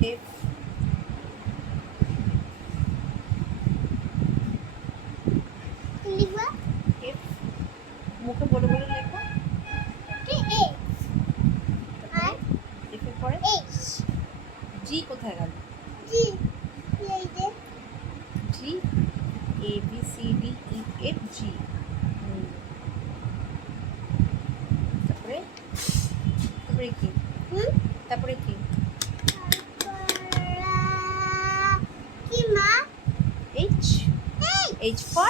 F F মুখে বলে বলে লেখো F এর পরে G কোথায় গেল G A B C D E F G তারপরে কি তারপরে কি H H for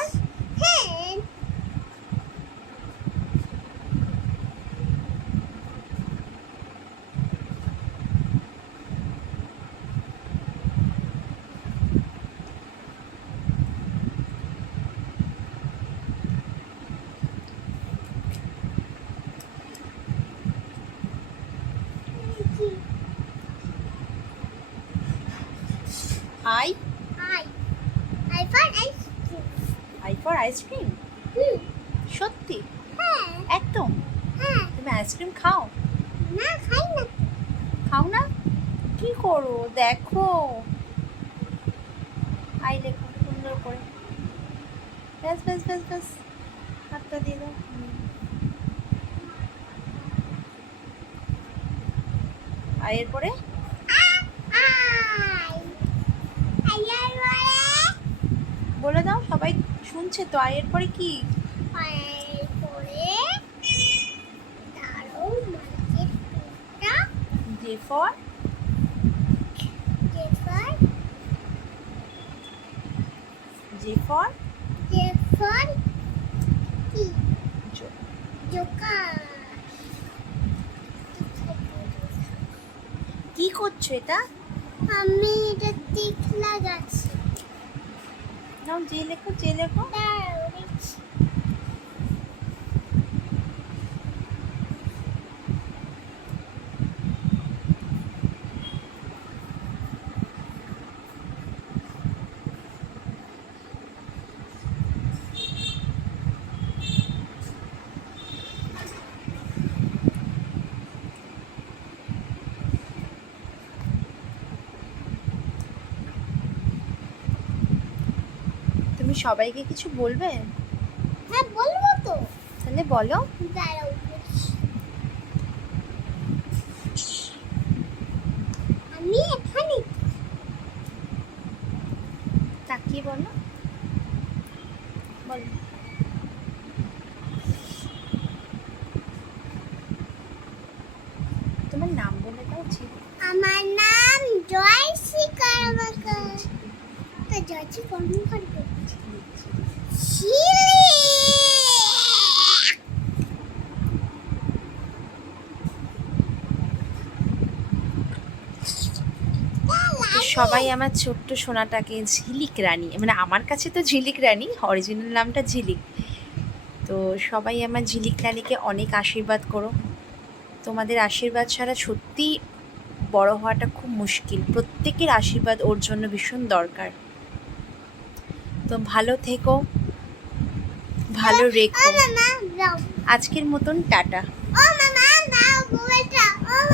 I for ice cream সত্যি একদম তুমি আইসক্রিম খাও খাও না কি করো দেখো আই লেখো সুন্দর করে ব্যাস ব্যাস ব্যাস ব্যাস হাতটা দিয়ে দাও আয়ের পরে বলে দাও সবাই শুনছে তো আয়ের পরে কি J for কি করছো এটা আমি এটা টিক লাগাচ্ছি নাও যে লেখো তুমি সবাইকে কিছু বলবে হ্যাঁ বলবো তো তাহলে বলো দাঁড়াও আমি এখানে তাকিয়ে বলো বলো তোমার নাম বলে দাও আমার নাম জয়শ্রী কর্মকার তো জয়শ্রী কর্মকার সবাই আমার ছোট্ট সোনাটাকে ঝিলিক রানী মানে আমার কাছে তো ঝিলিক রানী অরিজিনাল নামটা ঝিলিক তো সবাই আমার ঝিলিক রানীকে অনেক আশীর্বাদ করো তোমাদের আশীর্বাদ ছাড়া সত্যি বড় হওয়াটা খুব মুশকিল প্রত্যেকের আশীর্বাদ ওর জন্য ভীষণ দরকার তো ভালো থেকো ভালো রেখো আজকের মতন টাটা